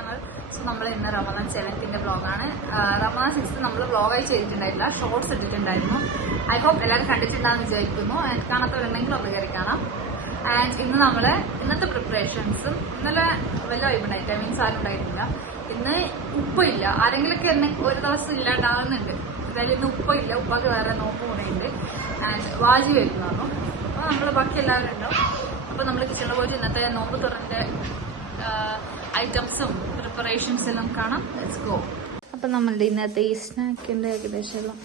Channel. So നമ്മൾ ഇന്ന് Ramadan 7th വ്ളോഗാണ്. റമദാൻ 6th നമ്മൾ വ്ളോഗായി ചെയ്തിട്ടുണ്ടായില്ല, ഷോർട്സ് ഇട്ടിട്ടുണ്ടായിരുന്നു. ഐ ഹോപ്പ് എല്ലാവരും കണ്ടിട്ടുണ്ടാകുന്ന വിചാരിക്കുന്നു. കാണാത്തവരുണ്ടെങ്കിൽ ഒന്ന് കയറി കാണാം. ആൻഡ് ഇന്ന് നമ്മുടെ ഇന്നത്തെ പ്രിപ്പറേഷൻസും ഇന്നലെ വല്ല വൈബുണ്ടായിട്ട് മീൻസ് ആരും ഉണ്ടായിട്ടില്ല. ഇന്ന് ഉപ്പില്ല, ആരെങ്കിലൊക്കെ എന്നെ ഒരു ദിവസം ഇല്ലാണ്ടാവുന്നുണ്ട്. അതായത് ഇന്ന് ഉപ്പില്ല, ഉപ്പാക്ക് വേറെ നോക്ക് കൂടെയുണ്ട്. ആൻഡ് വാജി വരുന്നു പറഞ്ഞു. അപ്പോൾ നമ്മൾ ബാക്കി എല്ലാവരും ഉണ്ടാവും. അപ്പോൾ നമ്മൾ കിച്ചണിൽ പോയിട്ട് ഇന്നത്തെ നോമ്പ് തുറന്റെ ഐറ്റംസും പ്രിപ്പറേഷൻസ് എല്ലാം കാണാം. Let's go. അപ്പം നമ്മളുടെ ഇന്നത്തെ ഈ സ്നാക്കിൻ്റെ ഏകദേശം എല്ലാം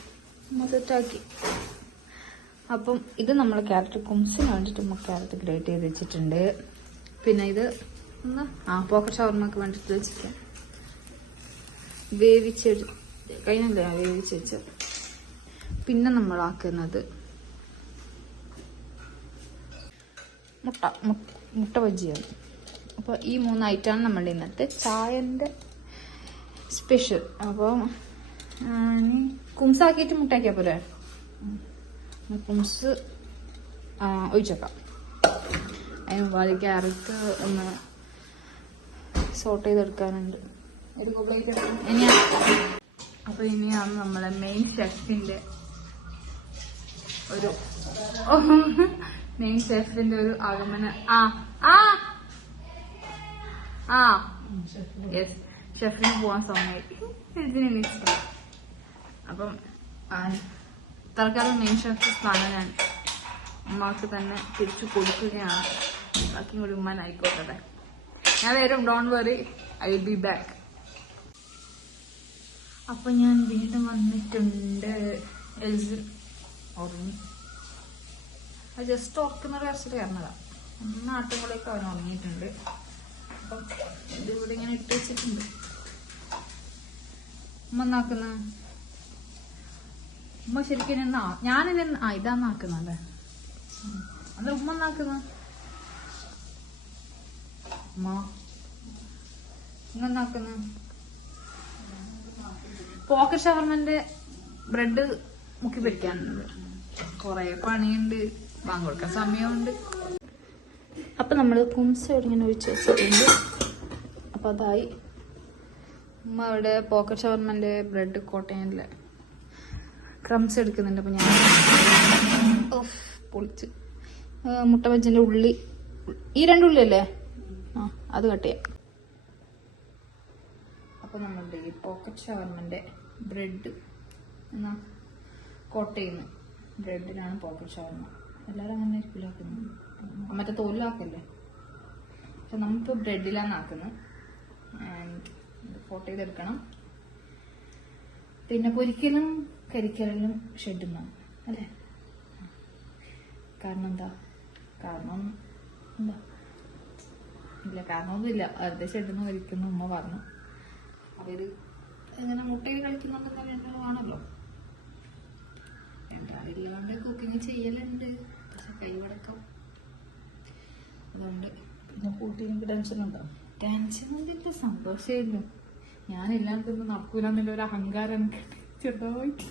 സെറ്റാക്കി. അപ്പം ഇത് നമ്മൾ ക്യാരറ്റ് കുംസിന് വേണ്ടിയിട്ട് ക്യാരറ്റ് ഗ്രേറ്റ് ചെയ്ത് വെച്ചിട്ടുണ്ട്. പിന്നെ ഇത് പോക്കറ്റ് ഷവർമ്മക്ക് വേണ്ടിയിട്ട് ചിക്കൻ കഴിഞ്ഞല്ലേ വേവിച്ച് വെച്ച്. പിന്നെ നമ്മളാക്കുന്നത് മുട്ട ബജിയാണ്. അപ്പോൾ ഈ 3 ഐറ്റമാണ് നമ്മളുടെ ഇന്നത്തെ ചായൻ്റെ സ്പെഷ്യൽ. അപ്പോൾ കുംസാക്കിയിട്ട് മുട്ടയാക്കിയാൽ പോലെ കുംസ് ഒഴിച്ചേക്കാം. അതിന് പാല് ക്യാരറ്റ് ഒന്ന് സോട്ട് ചെയ്തെടുക്കാനുണ്ട്. അപ്പൊ ഇനിയാണ് നമ്മളെ മെയിൻ ഷെഫിന്റെ ഒരു ആഗമന. യെസ്, ഷെഫിന് പോവാൻ സമയമായി. ഇതിന് ഇഷ്ടം. അപ്പം തൽക്കാലം മെയിൻ ഷെഫ് സ്ഥാനം ഞാൻ ഉമ്മാക്ക് തന്നെ തിരിച്ചു കൊടുക്കുകയാണ്. ബാക്കി കൂടി ഉമ്മാൻ ആയിക്കോട്ടെ. ഞാൻ വരും, don't worry, I will be back. അപ്പൊ ഞാൻ വീണ്ടും വന്നിട്ടുണ്ട്. എൽസിൻ ഉറങ്ങി. അത് ജസ്റ്റ് ഉറക്കുന്ന ഒരു രസത്തിൽ കയറുന്നതാ. നാട്ടുകളൊക്കെ അവൻ ഉറങ്ങിയിട്ടുണ്ട്. അപ്പം ഇതിവിടെ ഇങ്ങനെ ഇട്ട് വെച്ചിട്ടുണ്ട്. ഉമ്മ എന്നാക്കുന്ന ഉമ്മ ശരിക്കും ഇതാന്നാക്കുന്നല്ലേ? അത് ഉമ്മ എന്നാക്കുന്ന ഉമ്മ എന്നാക്കുന്ന പോക്കറ്റ് ഷവർമ്മന്റെ ബ്രെഡ് മുക്കി പിടിക്കാനുണ്ട്. കൊറേ പണിയുണ്ട്, ബാങ്ക് കൊടുക്കാൻ സമയമുണ്ട്. അപ്പൊ നമ്മള് കുംസ ഇങ്ങനെ ഒഴിച്ച് വെച്ചിട്ടുണ്ട്. അപ്പൊ അതായി. ഉമ്മ അവിടെ പോക്കറ്റ് ഷവർമ്മന്റെ ബ്രെഡ് കോട്ടയനിലെ ക്രംസ് എടുക്കുന്നുണ്ട്. അപ്പൊ ഞാൻ പൊളിച്ച് മുട്ട ബജിന്റെ ഉള്ളി, ഈ 2 ഉള്ളി അല്ലേ, അത് കട്ട് ചെയ്യാം. അപ്പൊ നമ്മളുടെ ഈ പോക്കറ്റ് ഷവർമ്മന്റെ ബ്രെഡ് എന്നാ കോട്ട് ചെയ്യുന്ന ബ്രെഡിനാണ് പോക്കറ്റ് ഷവർമ്മ. എല്ലാവരും അങ്ങനെ ഇരിക്കില്ലാക്കുന്നത്, മറ്റേ തോലിലാക്കല്ലേ. പക്ഷെ നമ്മളിപ്പോൾ ബ്രെഡിലാണ് ആക്കുന്നത്. ആൻഡ് കോട്ട് ചെയ്തെടുക്കണം. പിന്നെ പൊരിക്കലും കരിക്കലും ഷെഡുന്നാണ് അല്ലേ? കാരണം എന്താ ഇല്ല, കാരണമൊന്നുമില്ല. വെറുതെ ഷെഡിന്ന് പൊരിക്കുന്നു ഉമ്മ പറഞ്ഞു. അവര് എങ്ങനെ മുട്ടയിൽ കളിക്കുന്നുണ്ടെന്ന് ആണല്ലോ. ഇല്ലാണ്ട് കുക്കിങ് ചെയ്യലുണ്ട്, പക്ഷെ കൈവടക്കം. അതുകൊണ്ട് പിന്നെ കൂട്ടി എനിക്ക് ടെൻഷനുണ്ടാവും. ടെൻഷനൊന്നുമില്ല, സന്തോഷമായിരുന്നു. ഞാനില്ലാണ്ടൊന്നും നടക്കൂലെന്നുള്ള ഒരു അഹങ്കാരം എനിക്ക് ചെറുതായിട്ട്.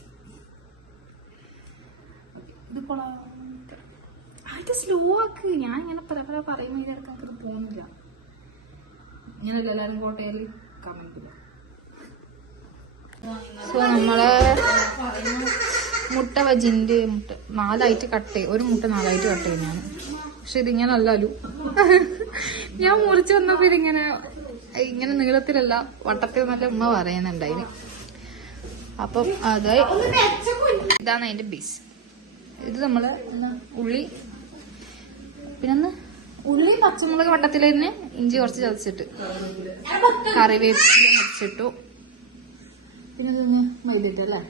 ഇത് സ്ലോ ആക്ക്. ഞാൻ ഇങ്ങനെ പല പറയുമ്പോൾ ഇതെടുക്കാൻ തോന്നുന്നില്ല. ഇങ്ങനെയല്ല എല്ലാവരും കോട്ടയിൽ കമന്റില്ല. സോ നമ്മളെ മുട്ട ബജിന്റെ മുട്ട 4ആയിട്ട് കട്ട് ചെയ്യും. ഒരു മുട്ട 4ആയിട്ട് കട്ട് ചെയ്യും ഞാൻ. പക്ഷെ ഇതിങ്ങനെ അല്ലല്ലോ, ഞാൻ മുറിച്ച് വന്നപ്പോ ഇങ്ങനെ നീളത്തിലല്ല വട്ടത്തിൽ നല്ല ഉമ്മ പറയുന്നുണ്ടായിന്. അപ്പം അതായി ഇതാണ് അതിന്റെ ബേസ്. ഇത് നമ്മള് ഉള്ളി, പിന്നെ ഉള്ളി പച്ചമുളക് വട്ടത്തിൽ തന്നെ, ഇഞ്ചി കുറച്ച് ചതച്ചിട്ട്, കറിവേപ്പില മുറിച്ചിട്ടു. പിന്നെ മൈദ ഇട്ടല്ലേ?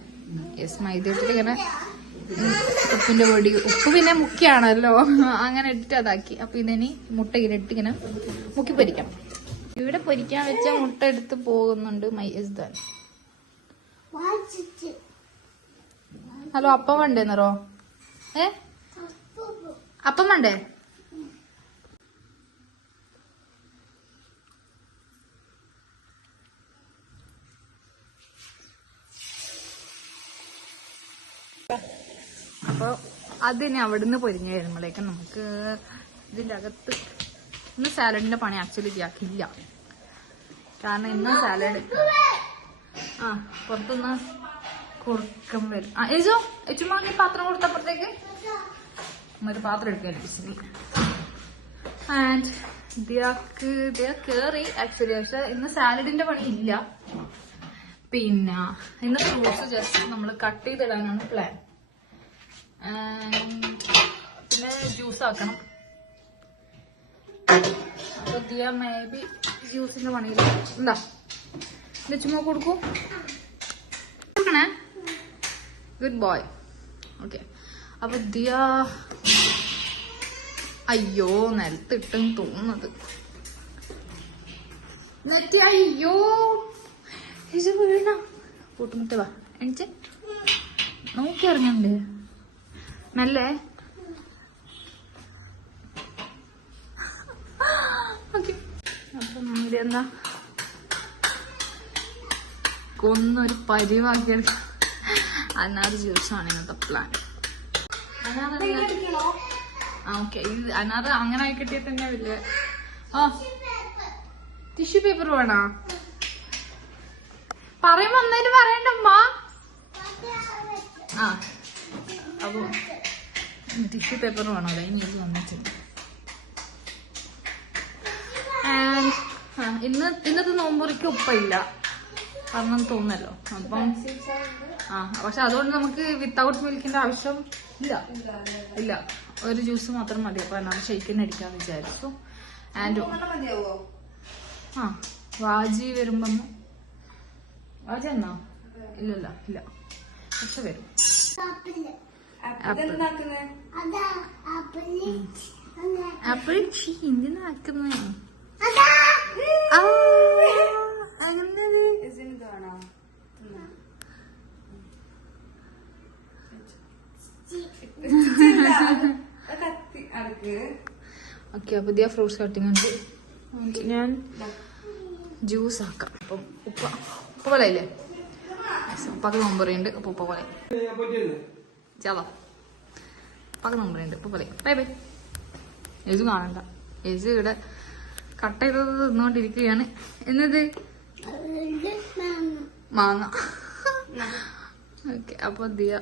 യെസ്, മൈദ ഇട്ടിട്ട് ഇങ്ങനെ ഉപ്പിന്റെ പൊടി, ഉപ്പ് പിന്നെ മുക്കിയാണല്ലോ, അങ്ങനെ ഇട്ടിട്ട് അതാക്കി. അപ്പൊ ഇതിനി മുട്ട ഇരട്ടി ഇങ്ങനെ മുക്കി പൊരിക്കണം. ഇവിടെ പൊരിക്കാൻ വെച്ച മുട്ട എടുത്ത് പോകുന്നുണ്ട് മൈസ്ദാൻ. ഹലോ, അപ്പം വേണ്ടേന്നറോ? അപ്പം വേണ്ടേ? അപ്പോൾ അതിന് അവിടുന്ന് പൊരിഞ്ഞ് വരുമ്പോഴേക്കും നമുക്ക് ഇതിൻ്റെ അകത്ത് ഇന്ന് സാലഡിൻ്റെ പണി ആക്ച്വലി ഇതാക്കില്ല. കാരണം ഇന്ന് സാലഡ് ആ പുറത്തുനിന്ന് കൊടുക്കാൻ വരും. ആ ഏജോ ഏച്ചുമാങ്ങി പാത്രം കൊടുത്തപ്പോഴത്തേക്ക് ഒരു പാത്രം എടുക്കാൻ ആൻഡ് കേറി ആക്ച്വലി. പക്ഷെ ഇന്ന് സാലഡിന്റെ പണി ഇല്ല. പിന്നെ ഇന്ന് ഫ്രൂട്ട്സ് ജസ്റ്റ് നമ്മൾ കട്ട് ചെയ്തിടാനാണ് പ്ലാൻ. പിന്നെ ജ്യൂസ് ആക്കണം. അപ്പൊ ദിയ മേ ബി ജ്യൂസിന്റെ പണിയിൽ എന്താ ചുമ്മാ കൊടുക്കൂ. Good boy. ഓക്കെ അപ്പൊ ദിയ അയ്യോ നിലത്തിട്ടും തോന്നുന്നത് നെറ്റ്. അയ്യോ ഇത് വീണ കൂട്ടുമുട്ട. വാ എണിച്ച് നോക്കി ഇറങ്ങണ്ടേ മെല്ലെ. ഓക്കെ അപ്പം ഇതെന്താ കൊന്നൊരു പരിവാക്കിയെടുക്കാം. അനാറ് ജ്യൂസാണ് ഇന്നത്തെ പ്ലാൻ. ഓക്കെ ഇത് അനാറ് അങ്ങനെ ആയി കിട്ടിയത് തന്നെ വലിയ. ആ ടിഷ്യൂ പേപ്പർ വേണോ പറയുമ്പോ ഒന്നേലും പറയണ്ടമ്മ. ആ അപ്പൊ ടിഷ്യൂ പേപ്പർ വേണോ? അതെ ഇനി ഇത് വന്നിട്ടുണ്ട്. ഇന്നത്തെ നോമ്പുറിക്ക് ഉപ്പില്ല കാരണം തോന്നല്ലോ. അപ്പം പക്ഷെ അതുകൊണ്ട് നമുക്ക് വിത്തൗട്ട് മിൽക്കിന്റെ ആവശ്യം ഇല്ല. ഒരു ജ്യൂസ് മാത്രം മതി. അപ്പൊ നമ്മൾ ഷെയ്ക്കിന് അടിക്കാന്ന് വിചാരിച്ചു. ആൻഡ് ആ വാജി വരുമ്പോ വാജി എന്നാ ഇല്ല പക്ഷെ വരും. ആപ്പിൾ എന്തിനാക്കുന്നേ? ഓക്കെ പുതിയ ഫ്രൂട്ട്സ് കട്ടിങ് ഉണ്ട്. ഞാൻ ജ്യൂസ് ആക്കാം. അപ്പം ഉപ്പ പോലെയില്ലേ? ഉപ്പാക്ക് നോമ്പറിയുണ്ട്. അപ്പൊ ഉപ്പ പോലെ ചാവാ ഉപ്പാക്ക് നോമ്പറിയുണ്ട്. ഉപ്പ പോലെ ബൈ ബൈ. യേശു കാണണ്ട. യേശു ഇവിടെ കട്ട് ചെയ്തത് തിന്നുകൊണ്ടിരിക്കുകയാണ്. എന്നത് മാങ്ങ. ഓക്കെ അപ്പൊ ദിയ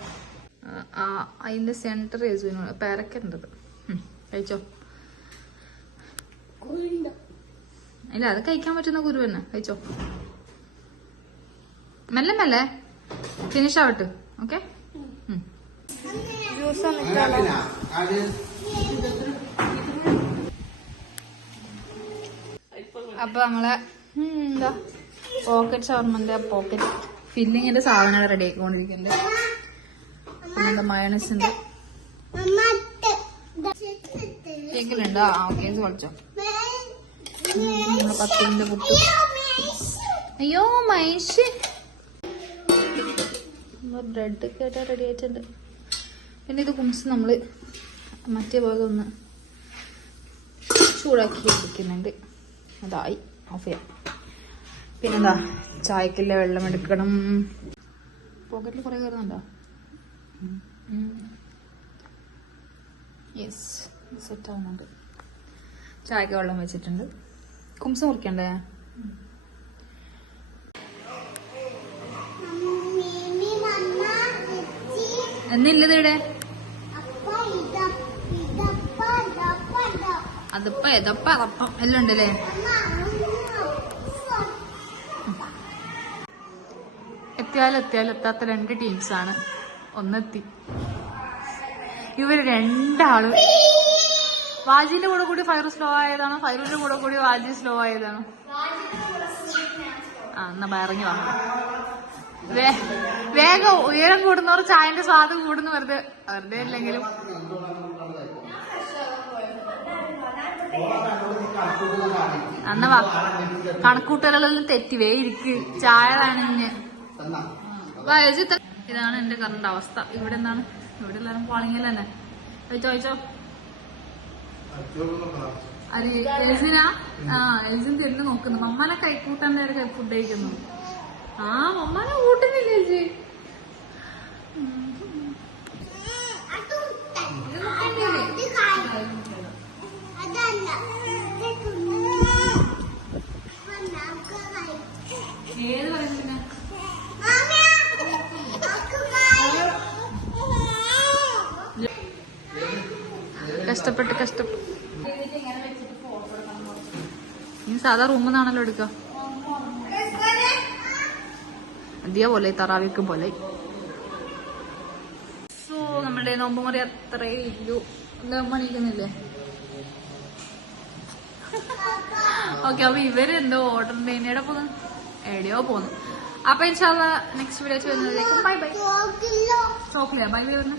അതിന്റെ സെന്റർ യേശുവിനോട് പേരക്കണ്ടത് കഴിച്ചോ. ഇല്ല അത് കഴിക്കാൻ പറ്റുന്ന കുരു തന്നെ. കഴിച്ചോ മെല്ലെ മെല്ലെ ഫിനിഷ് ആവട്ടെ. ഓക്കെ അപ്പൊ നമ്മളെ എന്താ പോക്കറ്റ് ഷവർമന്റെ പോക്കറ്റ് ഫില്ലിങ്ങിന്റെ സാധനങ്ങൾ റെഡി ആയിക്കൊണ്ടിരിക്കുന്നുണ്ട്. പിന്നെന്താ മയോണൈസ് ഉണ്ട്. കേക്കിലുണ്ടോ? ആ ഓക്കെ കളിച്ചോ. നമ്മളെ പത്തിന്റെ പുട്ട്. അയ്യോ മൈഷ് ബ്രെഡ് കേട്ടാ റെഡി ആയിട്ടുണ്ട്. പിന്നെ ഇത് കുംസ് നമ്മള് മറ്റേ ഭാഗം ഒന്ന് ചൂടാക്കി എടുക്കുന്നുണ്ട്. അതായി ഓഫ് ചെയ്യാം. പിന്നെന്താ ചായക്കുള്ള വെള്ളം എടുക്കണം. പോക്കറ്റിൽ കുറെ കയറുന്നുണ്ടോ? യെസ് സെറ്റ് ആവുന്നുണ്ട്. ചായക്ക് വെള്ളം വെച്ചിട്ടുണ്ട്. കുംസ് മുറിക്കണ്ടേ? എന്നില്ലത് ഇവിടെ അതിപ്പ എതപ്പ അതപ്പം എല്ലാം ഉണ്ടല്ലേ. എത്തിയാലും എത്താത്ത രണ്ട് ടീംസാണ്. ഒന്നെത്തി. ഇവര് രണ്ടാളും വാജിന്റെ കൂടെ കൂടി ഫൈറു സ്ലോ ആയതാണോ ഫൈറുവിന്റെ കൂടെ കൂടി വാജി സ്ലോ ആയതാണോ? ആ എന്നാ ഇറങ്ങി വാ. വേഗം ഉയരം കൂടുന്നവർ ചായന്റെ സ്വാദ് കൂടുന്നു. വെറുതെ അല്ലെങ്കിലും അന്ന വാ. കണക്കൂട്ടലെല്ലാം തെറ്റിവേ ഇരിക്ക്. ചായ വേണമെങ്കിൽ ഇതാണ് എന്റെ കറണ്ട് അവസ്ഥ. ഇവിടെ എന്താണ്? ഇവിടെ എല്ലാരും പോളിങ്ങിൽ തന്നെ. ചോദിച്ചോ അത് എൽസിനാ? ആ എൽസിൻ തിരിഞ്ഞു നോക്കുന്നു. മമ്മനെ കൈക്കൂട്ടാൻ നേരെ ഫുഡ് കഴിക്കുന്നു. ആ മമ്മനെ കൂട്ടുന്നില്ല ചേച്ചി. ഏത് പറയുന്നില്ല കഷ്ടപ്പെട്ട് ഇനി സാധാ റൂമിൽ നിന്നാണല്ലോ എടുക്ക അധിക പോലെ തറാവിക്ക് പോലെ. സോ നമ്മുടെ നോമ്പുമുറി അത്രേ ഇല്ലു. എന്താ മണിക്കുന്നില്ലേ? ഓക്കെ, അപ്പൊ ഇവര് എന്തോ ഓർഡർ എവിടെ പോന്നു, എവിടെയോ പോന്നു. അപ്പൊ ഇൻഷാല്ലാ നെക്സ്റ്റ് വീഡിയോ വരുന്നതിലേക്കും bye bye. Chocolate bye bye പറഞ്ഞു.